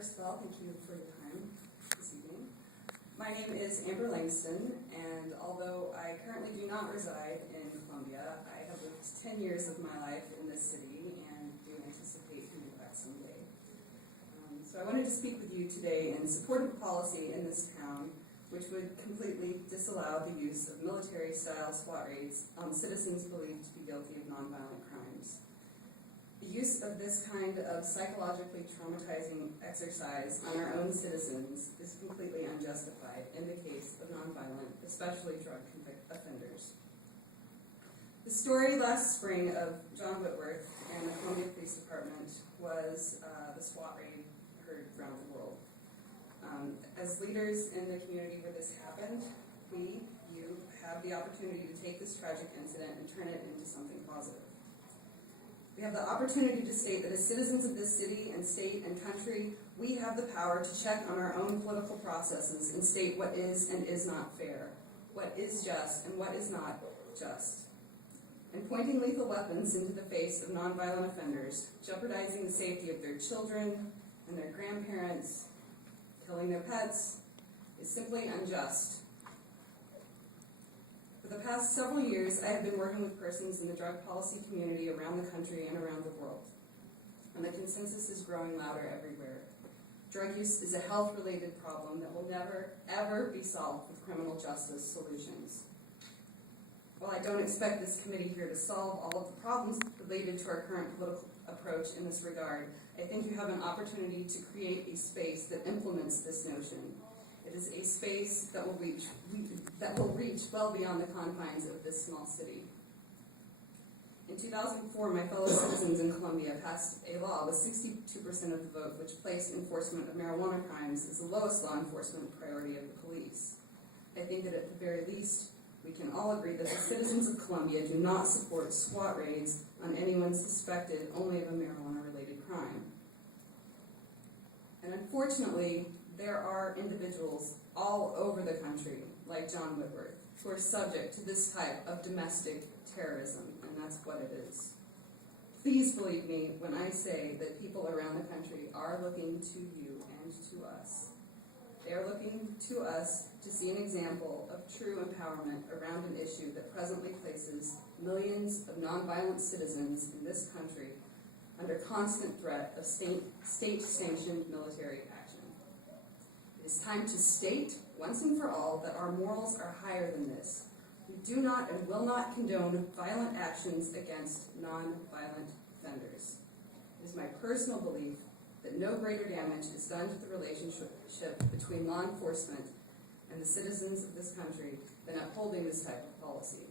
First of all, thank you for your time this evening. My name is Amber Langston, and although I currently do not reside in Columbia, I have lived 10 years of my life in this city and do anticipate coming back someday. So I wanted to speak with you today in support of a policy in this town which would completely disallow the use of military-style SWAT raids on citizens believed to be guilty of nonviolent crimes. The use of this kind of psychologically traumatizing exercise on our own citizens is completely unjustified in the case of nonviolent, especially drug offenders. The story last spring of John Whitworth and the Columbia Police Department was the SWAT raid heard around the world. As leaders in the community where this happened, you have the opportunity to take this tragic incident and turn it into something positive. We have the opportunity to state that as citizens of this city and state and country, we have the power to check on our own political processes and state what is and is not fair, what is just and what is not just. And pointing lethal weapons into the face of nonviolent offenders, jeopardizing the safety of their children and their grandparents, killing their pets, is simply unjust. For the past several years, I have been working with persons in the drug policy community around the country and around the world, and the consensus is growing louder everywhere. Drug use is a health-related problem that will never, ever be solved with criminal justice solutions. While I don't expect this committee here to solve all of the problems related to our current political approach in this regard, I think you have an opportunity to create a space that implements this notion. It is a space that will reach well beyond the confines of this small city. In 2004, my fellow citizens in Columbia passed a law with 62% of the vote, which placed enforcement of marijuana crimes as the lowest law enforcement priority of the police. I think that at the very least, we can all agree that the citizens of Columbia do not support SWAT raids on anyone suspected only of a marijuana-related crime. And unfortunately, there are individuals all over the country, like John Whitworth, who are subject to this type of domestic terrorism, and that's what it is. Please believe me when I say that people around the country are looking to you and to us. They are looking to us to see an example of true empowerment around an issue that presently places millions of nonviolent citizens in this country under constant threat of state-sanctioned military action. It is time to state, once and for all, that our morals are higher than this. We do not and will not condone violent actions against non-violent offenders. It is my personal belief that no greater damage is done to the relationship between law enforcement and the citizens of this country than upholding this type of policy.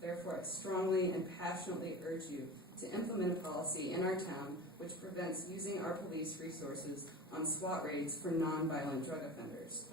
Therefore, I strongly and passionately urge you to implement a policy in our town which prevents using our police resources on SWAT raids for non-violent drug offenders.